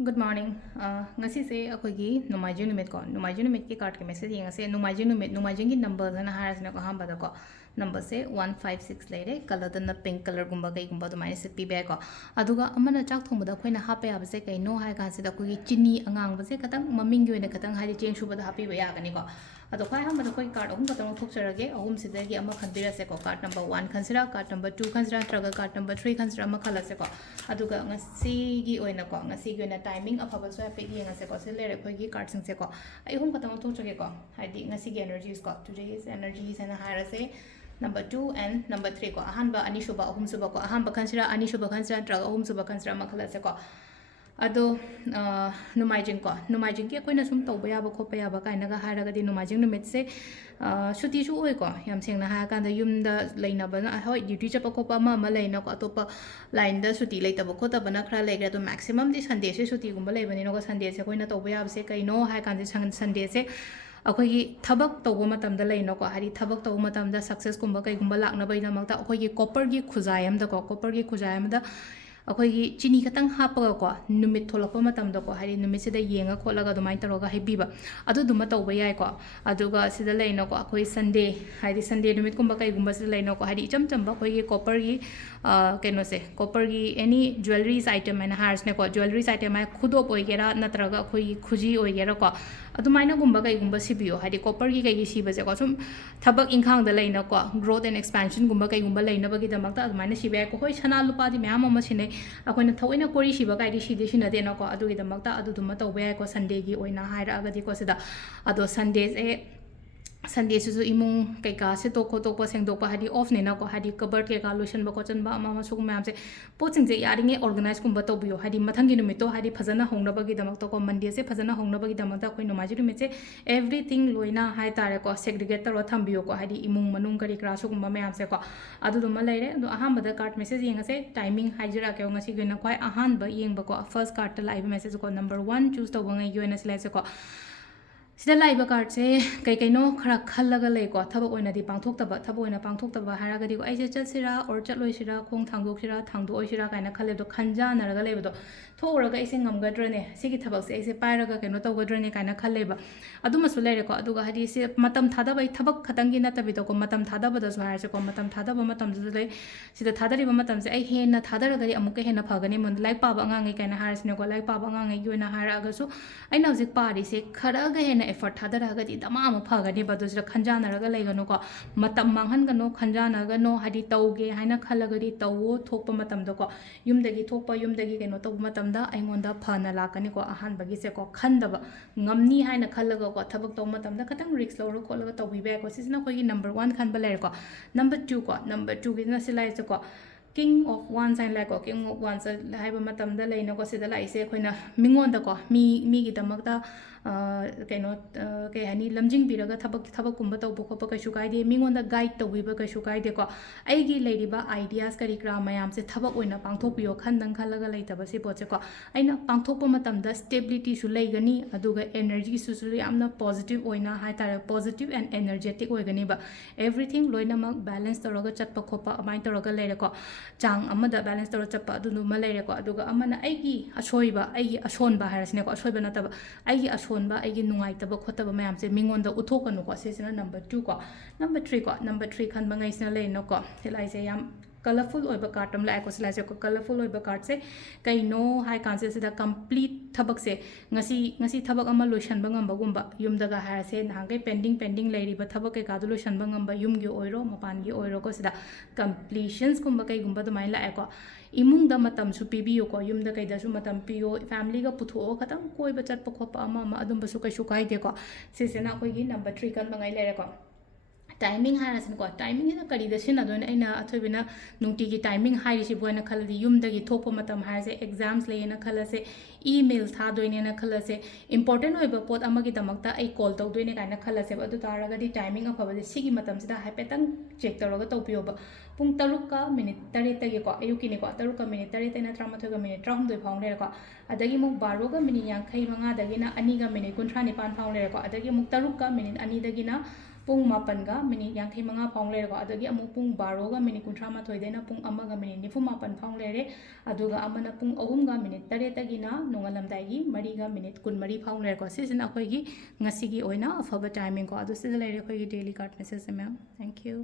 Good morning. Ngasi se akoigi Nomaijing numit ko. Nomaijing numit ki card ke message yang se Nomaijing ki number na haras na ko hamba da ko. Number se 156 lere color na pink color gumba kai gumba to minus pi be ko. Aduga amana chak thong da khoina hape ya se kai no hai kan se da koigi chini angang ba se katang maming gi na katang hai cheng shu ba da happy ba ya gani ko. Ado khai hamba da koi card ahum katang thok charage ahum se da gi ama khandira se ko card number 1 khansira card number 2 khansira traga card number 3 khansira ama khala se ko. Aduga ngasi gi oina ko ngasi gi oina timing afaba so pe gi ngase ko se lere khoi gi card sing se ko ai hum katang thok chage ko haidi ngasi gi energies ko today's energies and hara se number 2 and number 3 ko ahanba ani shuba ahum suba ko ahanba khansira ani shuba khansira traga ahum suba khansira makhala se ko ado numaijing ki akoina sum tawba yaba khopa yaba kaina ga haraga di numaijing numit se shuti shu oi ko yam sengna ha kan da yumda leina ba hoi duty chapa khopa ma leina ko atopa line da shuti leita ba khota bana khra legra to maximum di sunday se shuti gumba leibani no ko sunday se koina tawba yaba se kaino ha kan se sunday se अखोगी थबक तब मतमदा लेनो हारी थबक तब मतमदा success कुंबा कईगुंबा लाकनबैदमक्ता अखोगी copper की खुजायमदा को copper की खुजायमदा अखोगी चिनी खतंग हापगा को नुमित थोलप मतमदा को हारी नुमित सिदा येंगा खोलगा दुमाइन तरोगा हेबीबा अदु दुमा तौबा याय को अदुगा सिदा लेनो को अखोई संडे हारी संडे नुमित कुंबा कईगुंबा सिदा लेनो को हारी इचम चंबा अखोगी कॉपर की कनो से कॉपर की एनी ज्वेलरीज आइटम एंड हार्स ने को ज्वेलरीज आइटम है खुदोप ओइगेरा नत्रगा अखोई खुजी ओइगेरा को अदुमाइना गुंबा कईगुंबा सिबियो हारी कॉपर की कई सिबसे को सुम थबक इंखांग द लेना को ग्रोथ एंड एक्सपेंशन गुंबा कईगुंबा लेनबगी दमक्ता अदुमाइना सिबे को होय सना लुपादी म्याम अमा सिने अखोइना थौइना कोरी सिबा काइदी सिदे सिनदे न को अदुगी दमक्ता अदुदुमा तौबे को संडे की ओइना हाइरा अगदी को सिदा अदो संडे ए संडे से इमुंग कईका से तो खोटोप सेंदोप हादी ऑफ नेना को हादी कबर्ड कईका लोशन बकोचन सुग मैम से पोचिंग से यारिंगे ऑर्गेनाइज कुंब तौबियो हादी मथंगी नुमितो हादी फजना होंगनबगी दमक्तो को मंडे से फजना होंगनबगी दमक्ता अखोई नोमाजी नुमित से एवरीथिंग लोइना हाय तारे को सेग्रीगेट तरो थंबियो को हादी इमुंग मनुंग करी क्रा सुगुंबा मैम से को अदुदुमा लेरे अदु अहांबदा कार्ड मैसेज येंगसे टाइमिंग हाइजरा के ngasi gina kwai ahanba yengba ko first card ta live message ko number 1 choose to bangai UNS lai se ko sida laiba card se kai kai no khara khallaga lei ko thabak oina di pangthok taba haraga di ko aise chatsira or chatloi sira khong thangdok sira thangdo oisira kaina khale do khanja naraga leiba do thoraga aise ngamgadrone sigi thabak se aise pairaga kaino tawgadrone kaina khalleba aduma su leire ko aduga hadi se matam thada bai thabak khatangi na tabi to ko matam thada bada su haise ko matam thada ba matam du le sida thadari ba matam se ai hena thadaraga di amuka hena phagani mon like pa ba ngangai kaina harisne ko like pa ba ngangai yoina haraga su aina hojik pari se kharaga hena effort thadaraga di dama ama phagani ba dusra khanjanaraga leigano ko matam manghangano khanjanagano hadi tauge haina khalaga di tawo thokpa matam do ko yumdagi thokpa yumdagi keno to matam da aingonda phana lakani ko ahan bagi se ko khandaba ngamni haina khalaga ko thabak to matam da katang risk lo ro kholaga to bibe ko sisna ko gi number 1 khan ba le ko number 2 gi na silai se ko king of one sign like king of one sign hai ba matam da leina ko sida lai se khoina mingon da ko mi gi damak da कहीं कई हानी लमजिंग पीरगा थबक कुंब तब खोप कई कायदे मिंगोंद guide तौब कई कायदेको अगी ideas करी क्रा ma'am से थबक पांथोपियो खंदंग खलगा लेतब से पोचेको अना पांथोप स्टेबिलिटी लेगनी एनर्जी पॉजिटिव हाइतारे पॉजिटिव एंड एनर्जेटिक होगनीब एवरीथिंग लोइनमक बैलेंस तौरगा चटप खोप अमाइन तौरगा लेरेको चांग बैलेंस तौर चटप अदुनुमा लेरेको अदुगा अमना अगी असोइबा अगी असोनबा हारसिनेको असोइबा नतब अगी असोनबा अगी नुंगाइतब खोतब मैम से मिंगोंद उथोकनुको सेसिना नंबर 2 को नंबर 3 खनबा ngaiसना लेनोको सिलाइसे याम कलरफुल ओइबा कार्ड हम लाइको सिलाइसे को कलरफुल ओइबा कार्ड से कईनो हाई कांसे सिदा कंप्लीट थबक से ngasi थबक अमा लोइसनबा ngamba गुंबा युमदगा हार से नांगे पेंडिंग लेरिबा थबक के कादु लोइसनबा ngamba युमगी ओइरो मपानगी ओइरो को सिदा कंप्लीशंस गुंबा कई गुंबा दमाइ लाइको इमुंग दा मतम सु पिबियो को युम दा कईदा सु मतम पियो फैमिली का पुथो खतम कोई बचत पखोप अमा अदुम बसु कईसु काइदे को सिसेना कोई नंबर 3 कन मंगाई लेरे को टाइमिंग हारसिनको टाइमिंग है करीदा सिनादोन अइना अथोबिना नुंटी की टाइमिंग हारिसि बोयना खलदि युमदगी थोप मतम हारसे एग्जाम्स लेना खलसे ईमेल थादोइनेना खलसे इंपोर्टेंट होइबा पोत अमगी दमकता आई कॉल तौदोइने काइना खलसे अदु तारगदि टाइमिंग अफबदि सिगी मतम सिदा हाइपेतंग चेक तौरगा तौपियोबा पुंग 3 का मिनिट 3 तगे को अयुकिने को 3 का मिनिट 3 तेना 13 का मिनिट 13 फाउं लेर को अदगी मुक 12 का मिनिट 55 दगिना 2 का मिनिट 59 फाउं लेर को अदगी मुक 3 का मिनिट 2 दगिना ꯄꯨꯡ 7ꯒ ꯃꯤꯅꯤꯠ 55 ꯐꯥꯎ ꯂꯩꯔꯦꯀꯣ ꯑꯗꯒꯤ ꯑꯃꯨꯛ ꯄꯨꯡ 12ꯒ ꯃꯤꯅꯤꯠ 39ꯗꯩꯅ ꯄꯨꯡ 1ꯒ ꯃꯤꯅꯤꯠ 94 ꯐꯥꯎ ꯂꯩꯔꯦ ꯑꯗꯨꯒ ꯑꯃꯅ ꯄꯨꯡ 3ꯒ ꯃꯤꯅꯤꯠ 8ꯗꯒꯤꯅ ꯅꯣꯡꯉꯥꯜꯂꯝꯗꯥꯏꯒꯤ 4ꯒ ꯃꯤꯅꯤꯠ 24 ꯐꯥꯎ ꯂꯩꯔꯦꯀꯣ ꯁꯤꯁꯤꯅ ꯑꯩꯈꯣꯏꯒꯤ ꯉꯁꯤꯒꯤ ꯑꯣꯏꯅ ꯑꯐꯕ ꯇꯥꯏꯃꯤꯡ ꯀꯣ ꯑꯗꯨ ꯁꯤꯗ ꯂꯩꯔꯦ ꯑꯩꯈꯣꯏꯒꯤ ꯗꯦꯂꯤ ꯀꯥꯔꯠ ꯃꯦꯁꯦꯖꯁꯦ ꯃꯌꯥꯝ ꯊꯦꯡꯛ ꯌꯨ